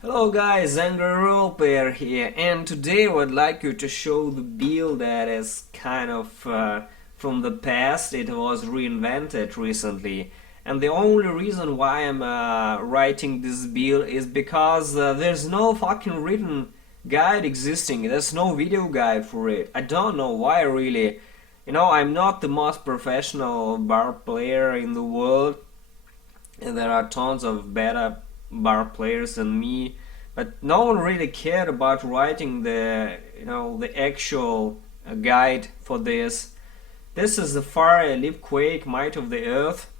Hello guys, Anger Roleplayer here, and today I would like you to show the build that is kind of from the past. It was reinvented recently, and the only reason why I'm writing this build is because there's no fucking written guide existing. There's no video guide for it. I don't know why really. You know, I'm not the most professional bar player in the world, and there are tons of better bar players than me, but no one really cared about writing the actual guide for this. This is the far LeapQuake Might of the Earth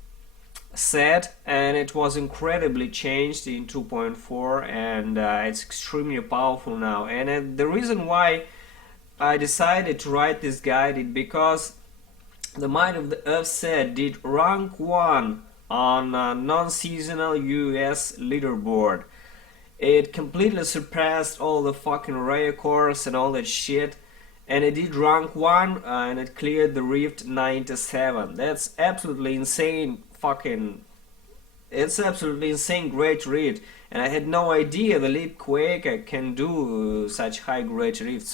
set, and it was incredibly changed in 2.4, and it's extremely powerful now. And the reason why I decided to write this guide is because the Might of the Earth set did rank 1 on a non-seasonal US leaderboard. It completely surpassed all the fucking rare cores and all that shit, and it did rank 1 and it cleared the Rift 97. That's absolutely insane it's absolutely insane great Rift, and I had no idea the LeapQuake can do such high great Rift.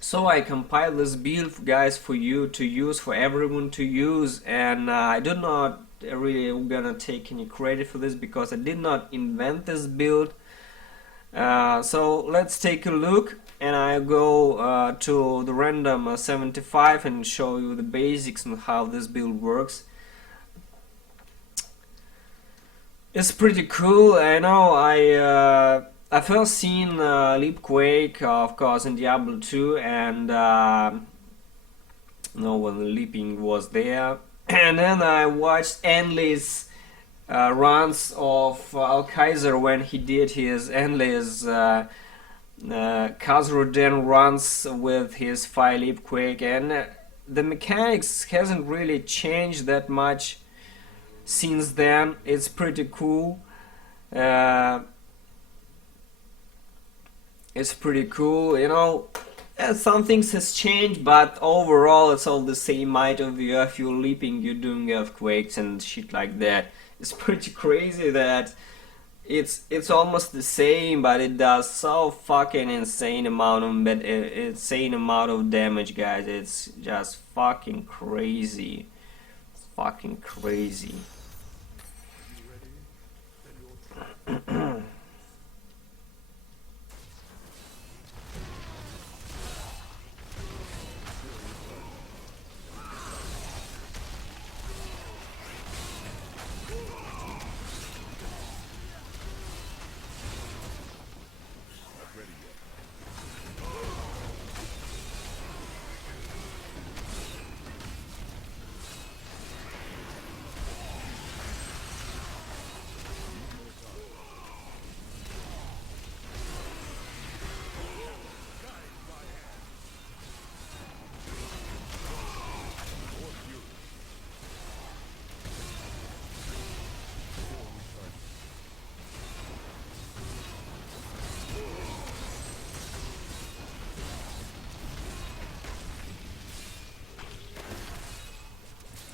So I compiled this build, guys, for you to use, for everyone to use, and I do not really gonna take any credit for this because I did not invent this build. So let's take a look, and I go to the random 75 and show you the basics and how this build works. It's pretty cool. I know I first seen LeapQuake, of course, in Diablo 2, and when the leaping was there, and then I watched endless runs of Alkaiser when he did his endless Khazruddin runs with his 5 LeapQuake, and the mechanics hasn't really changed that much since then. It's pretty cool. It's pretty cool, you know. Some things has changed, but overall it's all the same Might of the Earth. You're leaping, you're doing earthquakes and shit like that. It's pretty crazy that it's almost the same, but it does so fucking insane amount of damage, guys. It's just fucking crazy. It's fucking crazy.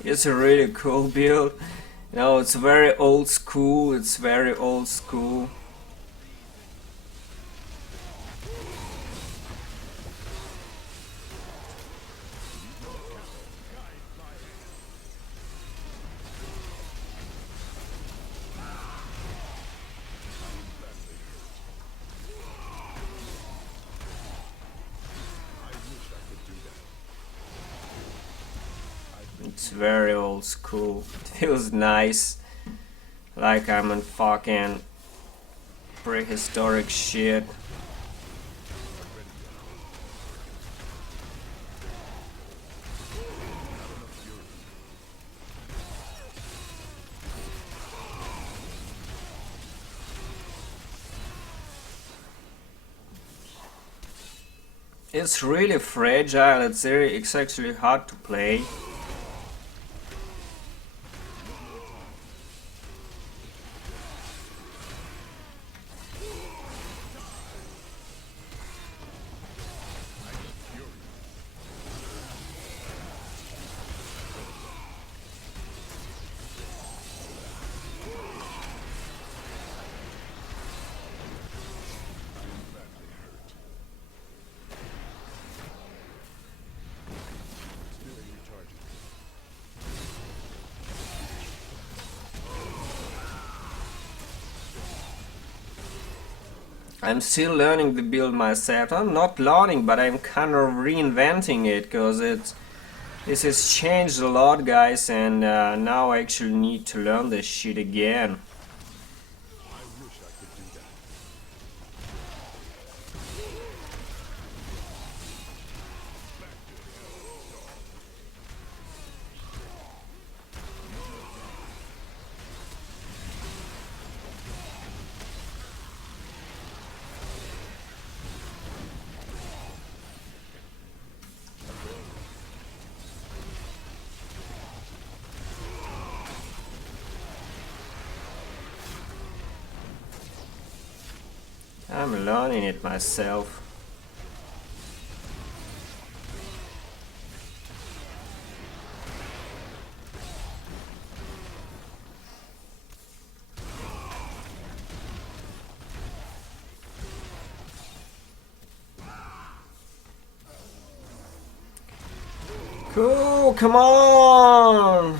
It's a really cool build. You know, it's very old school. It's very old school. It's very old school. It feels nice, like I'm in fucking prehistoric shit. It's really fragile. It's actually hard to play. I'm still learning the build myself. I'm not learning, but I'm kind of reinventing it, because this has changed a lot, guys, and now I actually need to learn this shit again. I'm learning it myself. Cool, come on!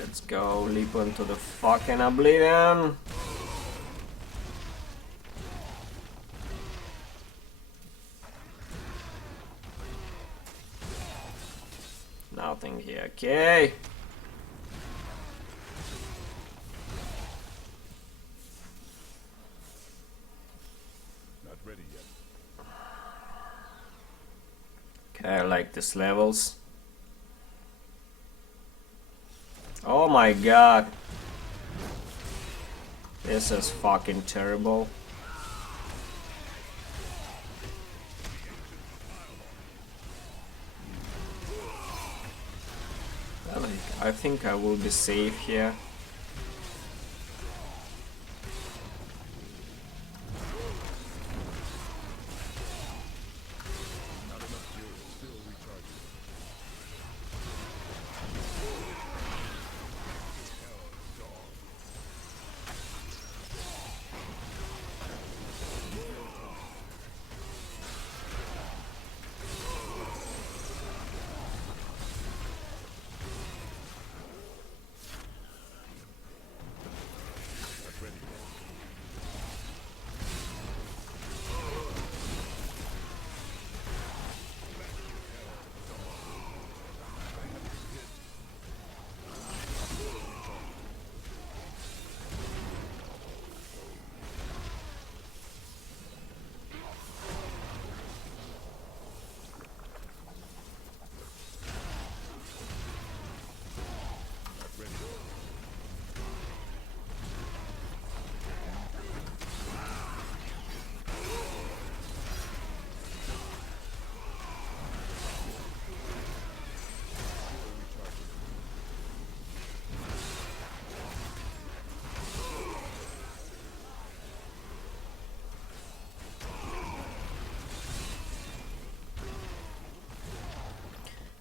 Let's go, leap into the fucking oblivion. Nothing here, okay. Not ready yet. Okay, I like these levels. Oh my god. This is fucking terrible. I think I will be safe here.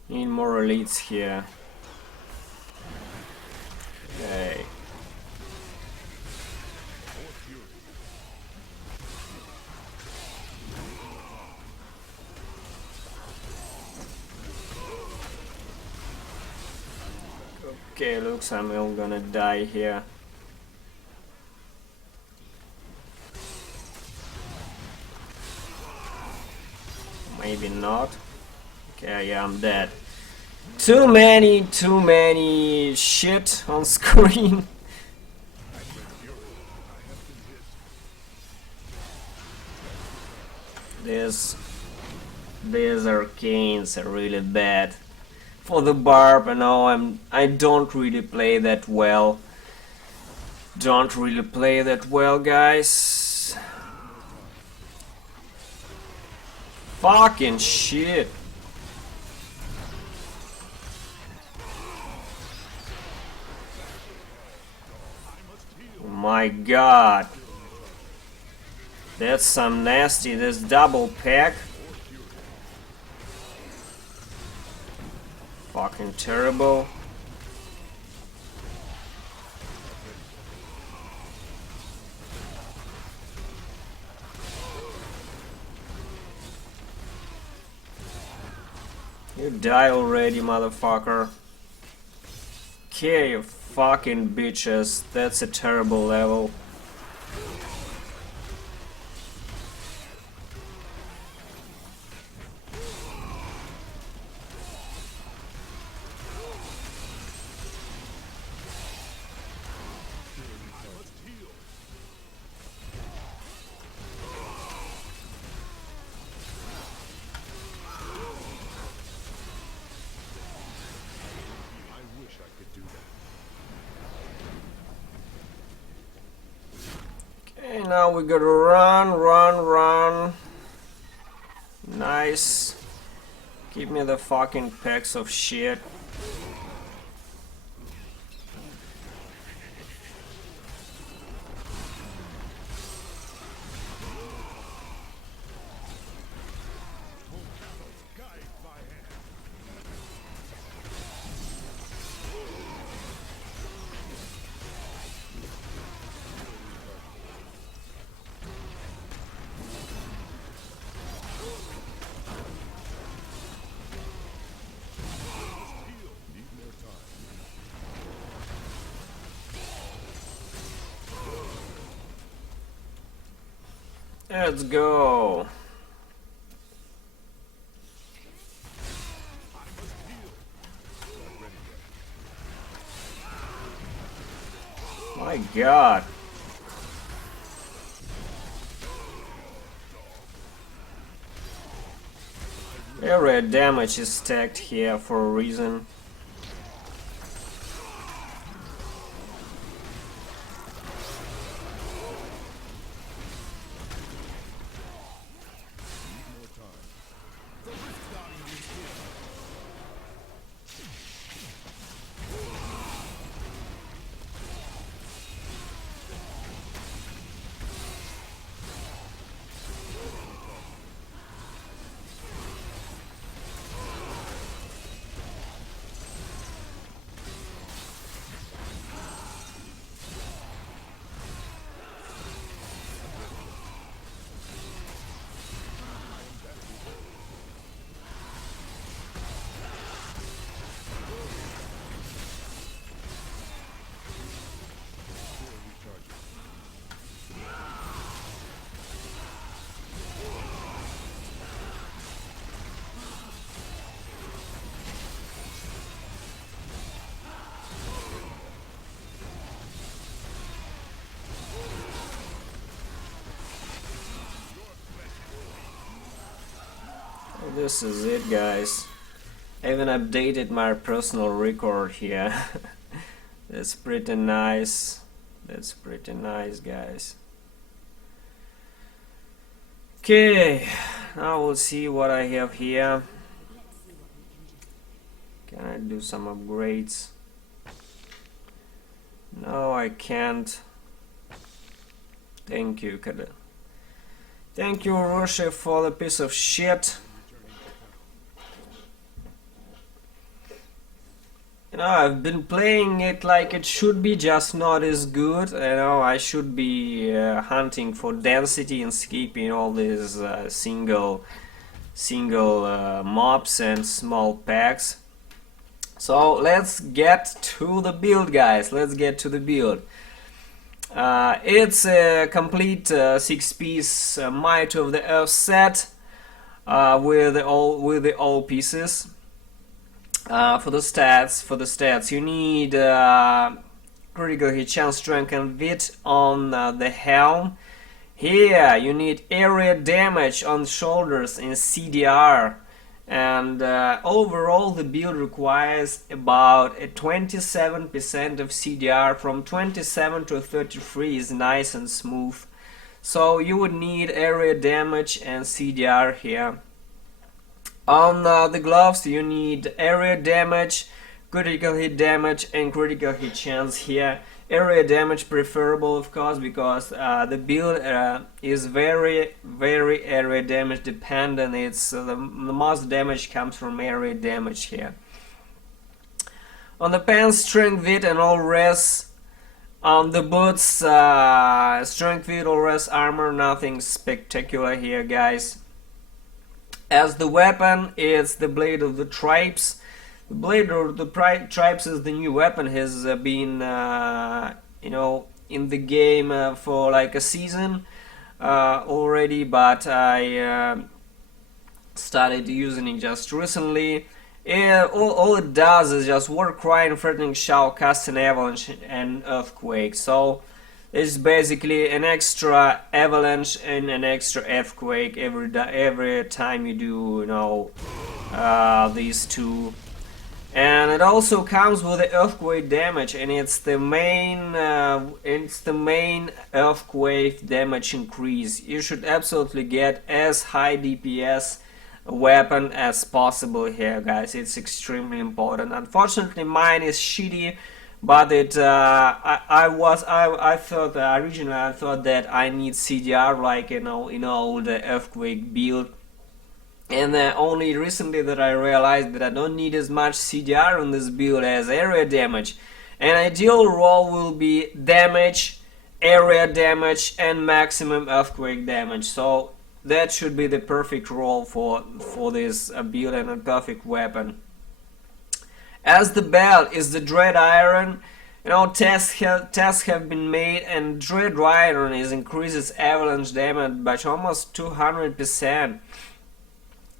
Need more elites here. Okay. Okay, looks I'm all gonna die here. Maybe not. Okay, yeah, I'm dead. Too many shit on screen. These arcanes are really bad. For the barb, I don't really play that well. Don't really play that well, guys. Fucking shit. Oh my god. That's some nasty, this double pack. Fucking terrible. You die already, motherfucker. Okay, you fucking bitches. That's a terrible level. Okay, now we gotta run. Nice. Give me the fucking packs of shit. Let's go. My god. Area damage is stacked here for a reason. This is it, guys. I even updated my personal record here. That's pretty nice. That's pretty nice, guys. Okay, now we'll see what I have here. Can I do some upgrades? No, I can't. Thank you, Kada. Thank you, Russia, for the piece of shit. You know, I've been playing it like it should be, just not as good. You know, I should be hunting for density and skipping all these single mobs and small packs. So let's get to the build, guys. Let's get to the build. It's a complete 6-piece Might of the Earth set with all pieces. For the stats, you need critical hit chance, strength, and wit on the helm. Here, you need area damage on shoulders in CDR, and overall the build requires about a 27% of CDR. From 27 to 33 is nice and smooth. So you would need area damage and CDR here. On the gloves, you need area damage, critical hit damage, and critical hit chance here. Area damage preferable, of course, because the build is very area damage dependent. It's the most damage comes from area damage here. On the pants, strength, wit, and all rest. On the boots, strength, wit, all rest, armor, nothing spectacular here, guys. As the weapon, it's the Blade of the Tribes. The Blade of the Tribes is the new weapon, has been you know, in the game for like a season already, but I started using it just recently. All it does is just war cry and threatening shout, cast an avalanche and earthquake. So it's basically an extra avalanche and an extra earthquake every time you do, you know, these two. And it also comes with the earthquake damage, and it's the main earthquake damage increase. You should absolutely get as high DPS weapon as possible here, guys. It's extremely important. Unfortunately, mine is shitty, but it I thought originally I thought that I need CDR, like, you know, the earthquake build. And only recently that I realized that I don't need as much CDR on this build as area damage. An ideal role will be damage, area damage, and maximum earthquake damage. So that should be the perfect role for this build and a perfect weapon. As the belt is the Dread Iron. You know, tests have been made, and Dread Iron increases avalanche damage by almost 200%.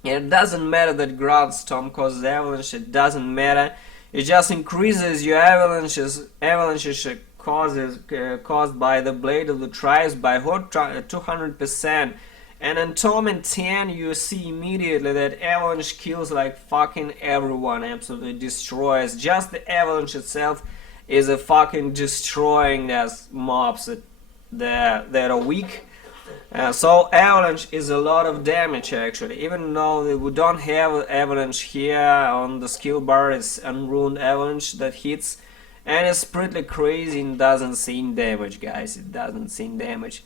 And it doesn't matter that Ground Storm causes avalanche, it doesn't matter. It just increases your avalanches caused by the Blade of the Tribes by 200%. And in Torment 10 you see immediately that avalanche kills like fucking everyone, absolutely destroys. Just the avalanche itself is a fucking destroying those mobs that are weak. So avalanche is a lot of damage actually, even though we don't have avalanche here on the skill bar. It's unruined avalanche that hits, and it's pretty crazy and doesn't seem damage, guys. It doesn't seem damage.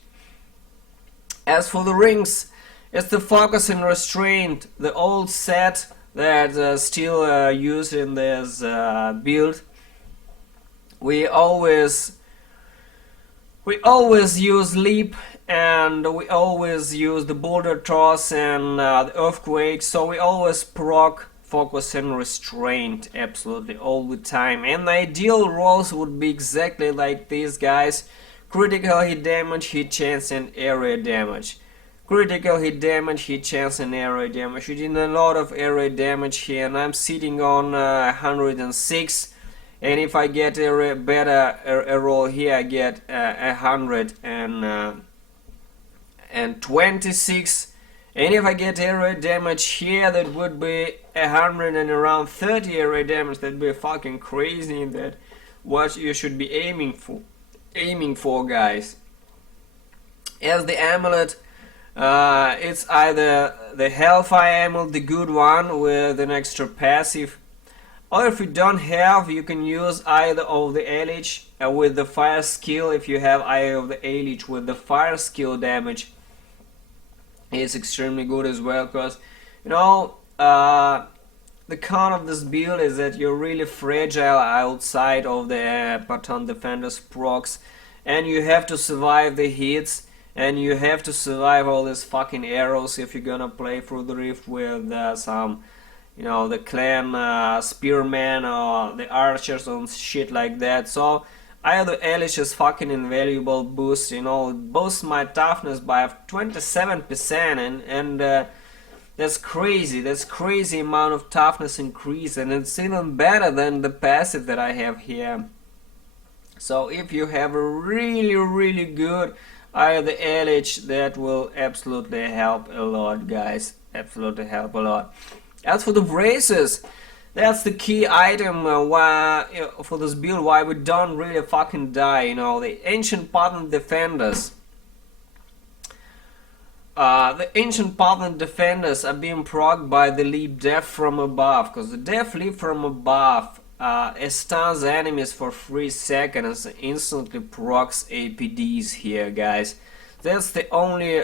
As for the rings, it's the focus and restraint, the old set that still used in this build. We always use leap, and we always use the boulder toss and the earthquake, so we always proc focus and restraint absolutely all the time. And the ideal roles would be exactly like these guys: critical hit damage, hit chance, and area damage. Critical hit damage, hit chance, and area damage. You did a lot of area damage here, and I'm sitting on 106. And if I get a better roll here, I get 126. And if I get area damage here, that would be 100 and around 30 area damage. That'd be fucking crazy. That what you should be aiming for, guys. As the amulet, it's either the Hellfire amulet, the good one with an extra passive, or if you don't have, you can use either of the Elich with the fire skill. If you have either of the Elich with the fire skill damage, it's extremely good as well, because, you know, the con of this build is that you're really fragile outside of the Baton Defender's procs, and you have to survive the hits, and you have to survive all these fucking arrows if you're gonna play through the rift with some, you know, the clan spearmen or the archers and shit like that. So either Elish is fucking invaluable boost, you know, it boosts my toughness by 27%, and that's crazy amount of toughness increase, and it's even better than the passive that I have here. So if you have a really good either Elish, that will absolutely help a lot, guys, absolutely help a lot. As for the braces, that's the key item why, you know, for this build, why we don't really fucking die. You know, the Ancient Pattern Defenders. The Ancient Pattern Defenders are being procced by the Leap Death from Above, because the Death Leap from Above stuns enemies for 3 seconds and instantly procs APDs here, guys. That's the only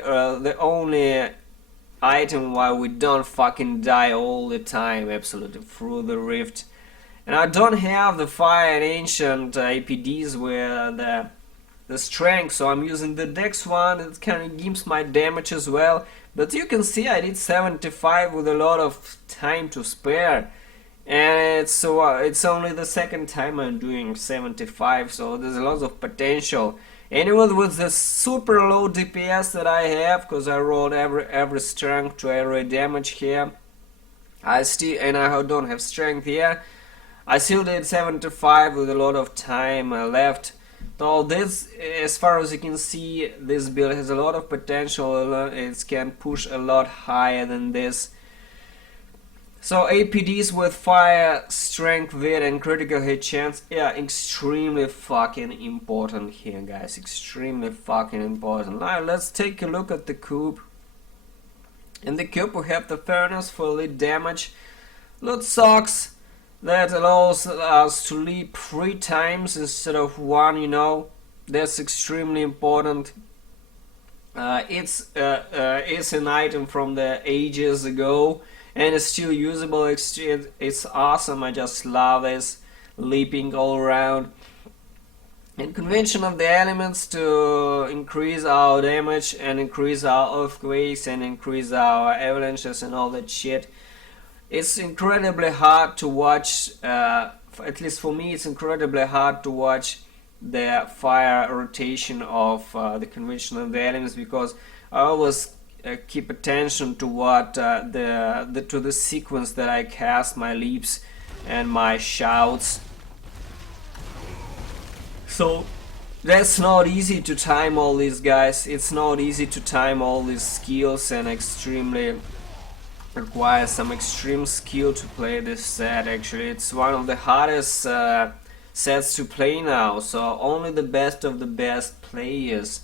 item why we don't fucking die all the time, absolutely, through the rift. And I don't have the Fire and Ancient APDs with the strength, so I'm using the Dex one. It kind of gives my damage as well, But you can see I did 75 with a lot of time to spare. And it's only the second time I'm doing 75, so there's a lot of potential. Anyway, with the super low DPS that I have, because I rolled every strength to every damage here, I don't have strength here. I still did 75 with a lot of time left. So this, as far as you can see, this build has a lot of potential. It can push a lot higher than this. So APDs with fire, strength, wit and critical hit chance, yeah, extremely fucking important here, guys. Extremely fucking important. Now let's take a look at the cube. In the cube we have the furnace for lead damage, loot socks that allows us to leap 3 times instead of 1, you know. That's extremely important. It's an item from the ages ago and it's still usable. It's awesome. I just love this, leaping all around. And convention of the elements to increase our damage and increase our earthquakes and increase our avalanches and all that shit. It's incredibly hard to watch, at least for me it's incredibly hard to watch the fire rotation of the convention of the elements, because I always keep attention to what to the sequence that I cast my leaps and my shouts. So that's not easy to time all these guys. It's not easy to time all these skills, and extremely requires some extreme skill to play this set. Actually, it's one of the hardest sets to play now, so only the best of the best players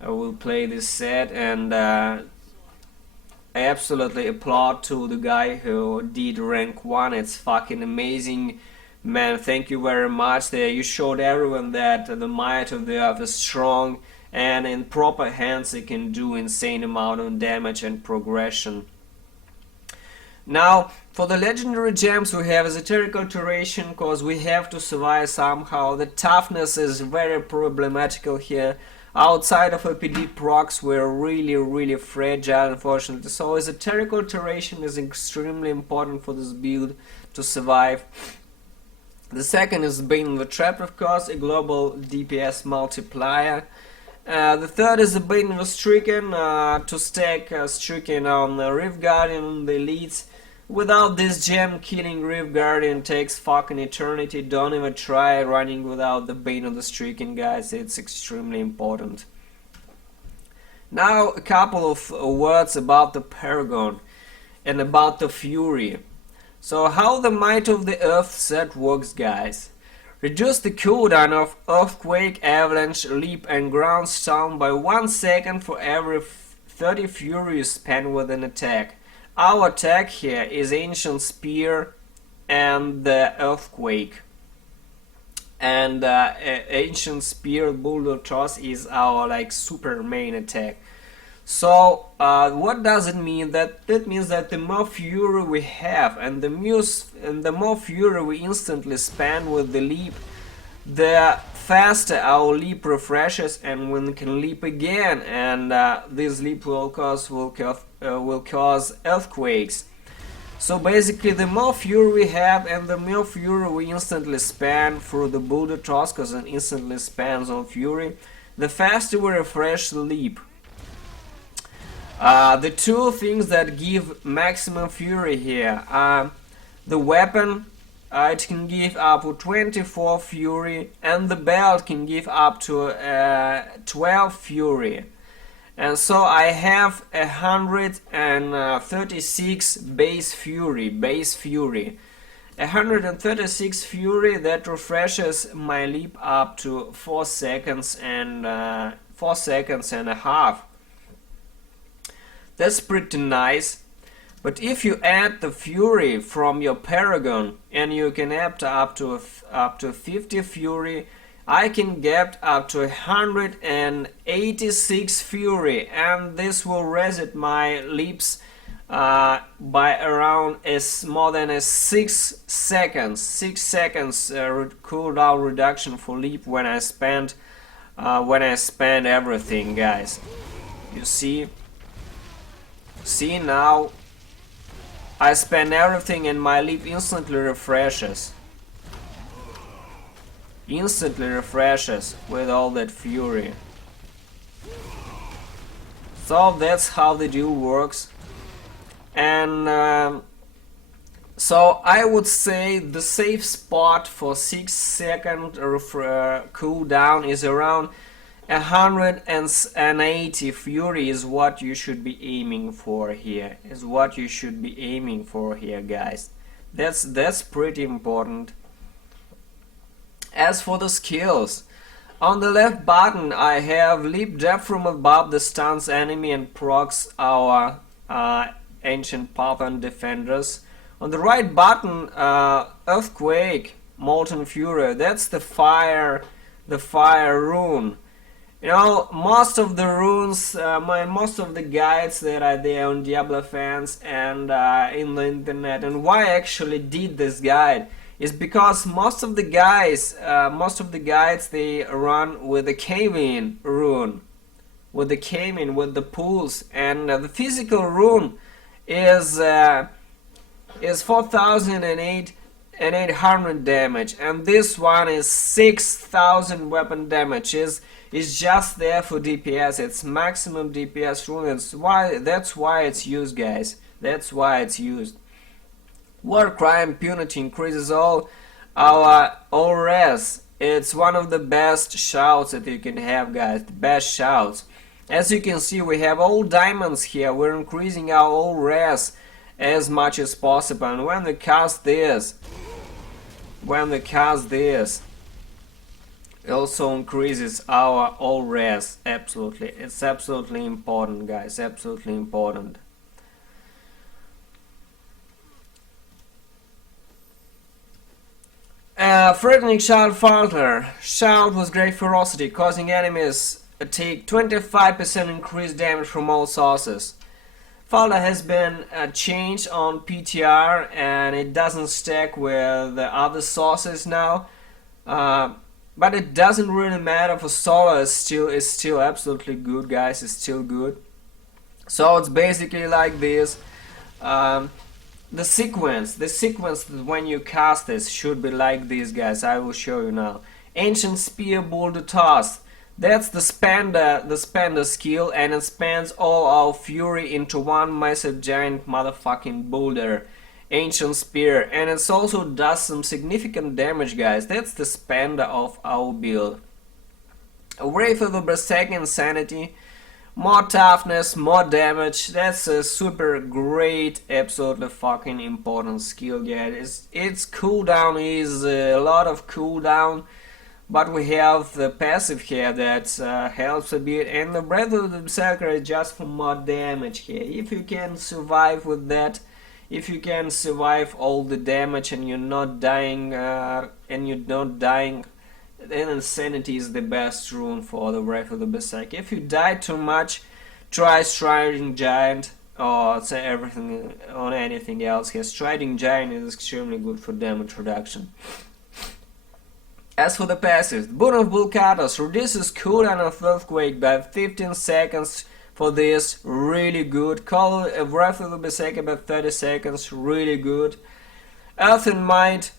will play this set. And I absolutely applaud to the guy who did rank 1. It's fucking amazing, man. Thank you very much. You showed everyone that the might of the earth is strong, and in proper hands it can do insane amount of damage and progression. Now, for the legendary gems we have esoteric alteration, because we have to survive somehow. The toughness is very problematical here. Outside of APD procs we're really fragile, unfortunately. So esoteric alteration is extremely important for this build to survive. The second is Bane the Trap, of course, a global DPS multiplier. The third is the Bane the Stricken, to stack Stricken on the Rift Guardian, the elites. Without this gem, killing Rift Guardian takes fucking eternity. Don't even try running without the Bane of the Stricken, guys. It's extremely important. Now a couple of words about the Paragon and about the Fury. So how the Might of the Earth set works, guys. Reduce the cooldown of Earthquake, Avalanche, Leap and Ground Storm by 1 second for every 30 Fury you spend with an attack. Our attack here is Ancient Spear and the Earthquake. And Ancient Spear Boulder Toss is our like super main attack. So what does it mean? That means that the more fury we have and the more fury we instantly spend with the leap, the faster our leap refreshes and we can leap again, and this leap will cause earthquakes. So basically the more fury we have and the more fury we instantly spend through the boulder toss, because it instantly spans on fury, the faster we refresh the leap. The two things that give maximum fury here are the weapon. It can give up to 24 fury, and the belt can give up to 12 fury. And so I have 136 base fury. 136 fury that refreshes my leap up to 4 seconds and 4 seconds and a half. That's pretty nice. But if you add the fury from your paragon, and you can add up to 50 fury, I can get up to 186 fury, and this will reset my leaps by around more than 6 seconds. 6 seconds cooldown reduction for leap when I spend everything, guys. You see. See, now I spend everything and my leap instantly refreshes. Instantly refreshes with all that fury. So that's how the duel works. And so I would say the safe spot for 6-second cooldown is around 180 fury is what you should be aiming for here. Guys. That's pretty important. As for the skills, on the left button I have leap depth from above that stuns enemy and procs our ancient Pathan defenders. On the right button, earthquake, molten fury. That's the fire rune. You know, most of the runes, most of the guides that are there on Diablo fans and in the internet, and why I actually did this guide is because most of the guides they run with the cave-in rune, with the pools, and the physical rune is 4,800 damage, and this one is 6,000 weapon damage. Is just there for DPS. It's maximum DPS rune. That's why it's used, guys. That's why it's used. War crime impunity increases all our res. It's one of the best shouts that you can have, guys. The best shouts. As you can see, we have all diamonds here. We're increasing our all res as much as possible. And when we cast this, it also increases our all res. Absolutely, it's absolutely important, guys. Absolutely important. Threatening shout falter. Shout with great ferocity, causing enemies take 25% increased damage from all sources. Falter has been changed on PTR and it doesn't stack with the other sources now. But it doesn't really matter for solo. It's still absolutely good, guys. It's still good. So it's basically like this. The sequence when you cast this should be like this, guys. I will show you now. Ancient Spear Boulder Toss. That's the spender skill, and it spends all our fury into one massive giant motherfucking boulder. Ancient Spear, and it also does some significant damage, guys. That's the spender of our build. Wraith of the Berserk Insanity. More toughness, more damage. That's a super great, absolutely fucking important skill, guys. Its cooldown is a lot of cooldown, but we have the passive here that helps a bit, and the Breath of the Berserker is just for more damage here. If you can survive with that, if you can survive all the damage and you're not dying, then Insanity is the best rune for the Wrath of the Berserker. If you die too much, try Striding Giant, or say everything on anything else here. Striding Giant is extremely good for damage reduction. As for the passive, Boon of Vulcatus reduces cooldown of Earthquake by 15 seconds. For this, really good. Call a Wrath of the Berserker by 30 seconds, really good. Earth and Mind,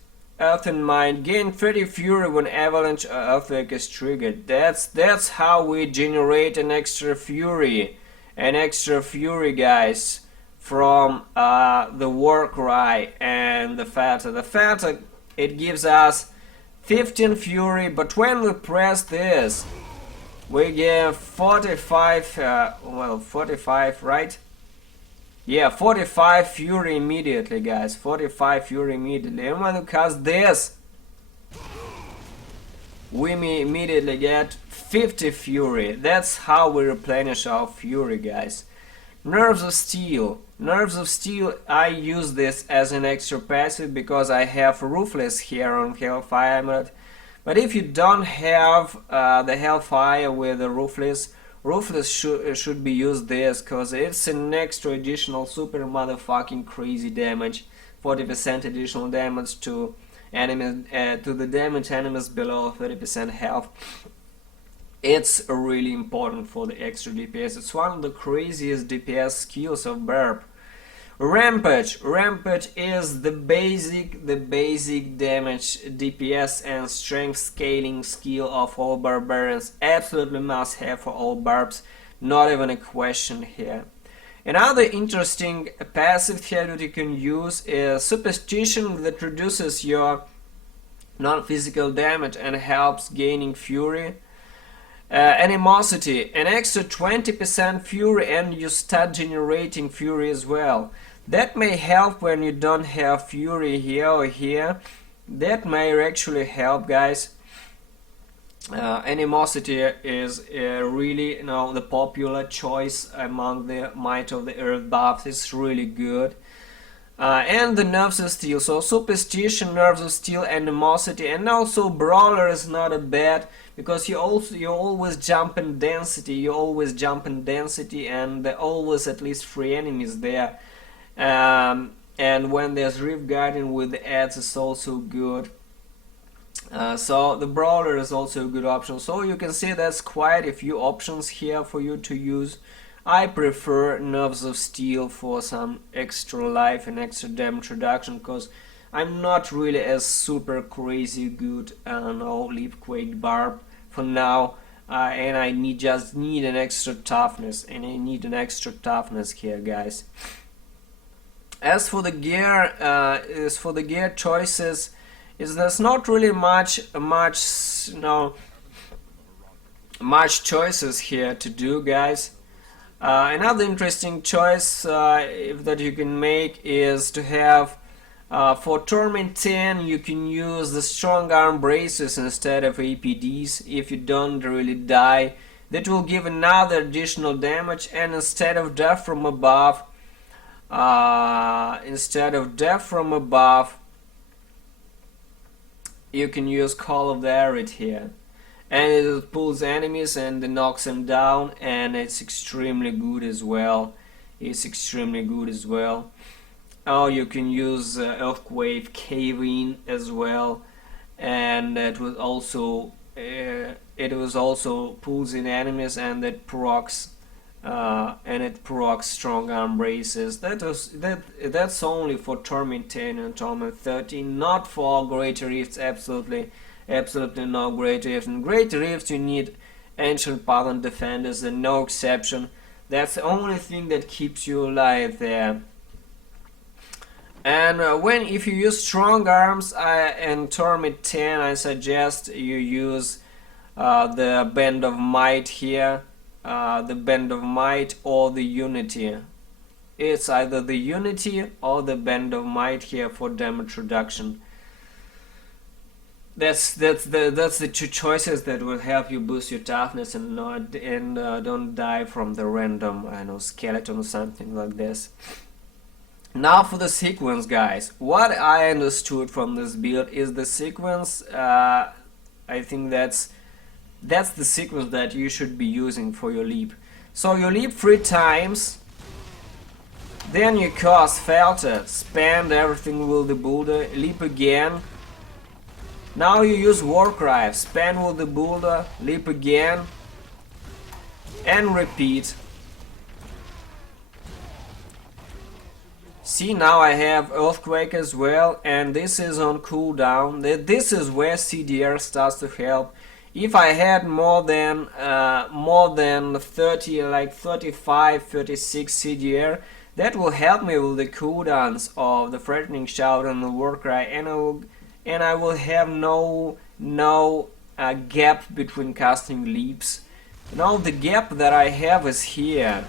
gain 30 fury when Avalanche or Earthquake is triggered. That's how we generate an extra fury, guys, from the War Cry and the Fatter. The Fatter, it gives us 15 fury, but when we press this, we get 45, 45, right? Yeah, 45 fury immediately, guys. 45 fury immediately. And when we cast this, we immediately get 50 fury. That's how we replenish our fury, guys. Nerves of Steel. Nerves of Steel, I use this as an extra passive because I have Ruthless here on Hellfire Mode. But if you don't have the Hellfire with the Ruthless should be used this, because it's an extra additional super motherfucking crazy damage. 40% additional damage to enemies, to the damage enemies below 30% health. It's really important for the extra DPS. It's one of the craziest DPS skills of Barb. Rampage is the basic damage, DPS and strength scaling skill of all barbarians. Absolutely must have for all barbs, not even a question here. Another interesting passive here that you can use is Superstition, that reduces your non-physical damage and helps gaining fury. Animosity, an extra 20% fury, and you start generating fury as well. That may help when you don't have fury here or here. That may actually help, guys. Animosity is really, the popular choice among the Might of the Earth buffs. It's really good. And the Nerves of Steel. So Superstition, Nerves of Steel, Animosity, and also Brawler is not a bad, because you always jump in density. And there always at least 3 enemies there. And when there's Rift Guardian with the ads, is also good. So the Brawler is also a good option. So you can see there's quite a few options here for you to use. I prefer Nerves of Steel for some extra life and extra damage reduction, because I'm not really as super crazy good LeapQuake Barb for now, and I just need an extra toughness, here, guys. As for the gear, choices, there's not really much choices here to do, guys. Another interesting choice that you can make is to have for Torment 10 you can use the strong arm braces instead of APDs if you don't really die. That will give another additional damage, and instead of death from above, you can use Call of the Arid here, and it pulls enemies and it knocks them down, and it's extremely good as well. Oh, you can use Earthquake Cave-In as well, and it was also pulls in enemies, and it procs strong arm braces. That's only for Torment 10 and Torment 13, not for Greater Rifts. Absolutely no Greater Rifts. In Greater Rifts you need Ancient Paladin Defenders, and no exception. That's the only thing that keeps you alive there. And if you use strong arms and Torment 10, I suggest you use the Band of Might here. The Band of Might or the Unity. It's either the Unity or the Band of Might here for damage reduction. That's the 2 choices that will help you boost your toughness and don't die from the random skeleton or something like this. Now for the sequence, guys. What I understood from this build is the sequence. I think that's the sequence that you should be using for your leap. So you leap 3 times, then you cast Felter, spend everything with the boulder, leap again. Now you use Warcry, spend with the boulder, leap again, and repeat. See, now I have Earthquake as well, and this is on cooldown. This is where CDR starts to help. If I had more than 30, like 35, 36 CDR, that will help me with the cooldowns of the Threatening Shout and the Warcry, and I will have no gap between casting leaps. Now the gap that I have is here.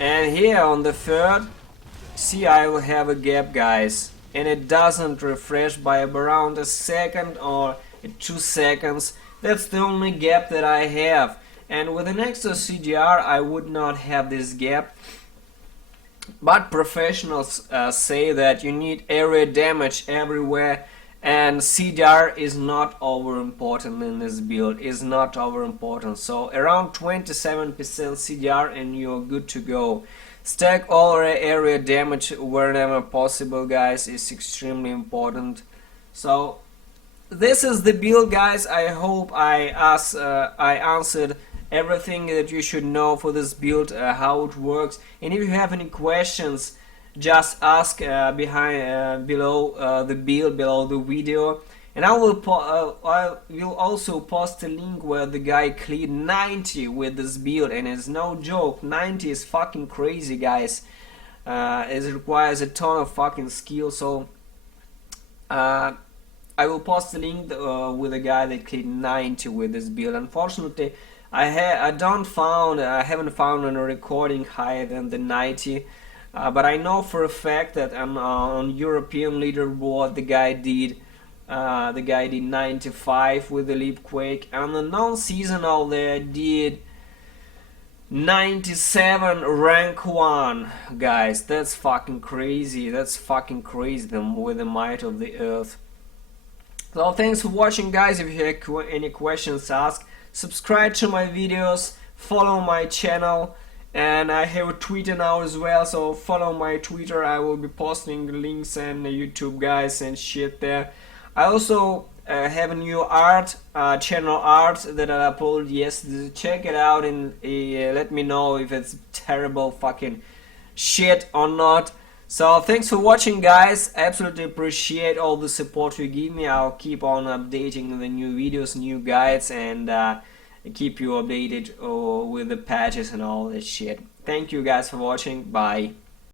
And here on the 3rd, see, I will have a gap, guys, and it doesn't refresh by around a second or 2 seconds. That's the only gap that I have, and with an extra CDR I would not have this gap. But professionals say that you need area damage everywhere, and CDR is not over important in this build, so around 27% CDR and you're good to go. Stack all area damage wherever possible, guys, is extremely important. So this is the build, guys. I hope I answered everything that you should know for this build, how it works. And if you have any questions, just ask below the build, below the video. And I will also post a link where the guy cleared 90 with this build, and it's no joke. 90 is fucking crazy, guys. It requires a ton of fucking skill. So I will post a link with a guy that cleared 90 with this build. Unfortunately, I haven't found a recording higher than the 90. But I know for a fact that on European leaderboard the guy did 95 with the LeapQuake, and on the non-seasonal they did 97 rank 1, guys. That's fucking crazy. That's fucking crazy, with the might of the earth. So thanks for watching, guys. If you have any questions, ask. Subscribe to my videos, follow my channel, and I have a Twitter now as well, so follow my Twitter. I will be posting links and YouTube, guys, and shit there. I also have a new channel art that I uploaded yesterday. Check it out and let me know if it's terrible fucking shit or not. So thanks for watching, guys. Absolutely appreciate all the support you give me. I'll keep on updating the new videos, new guides, and keep you updated with the patches and all that shit. Thank you guys for watching. Bye.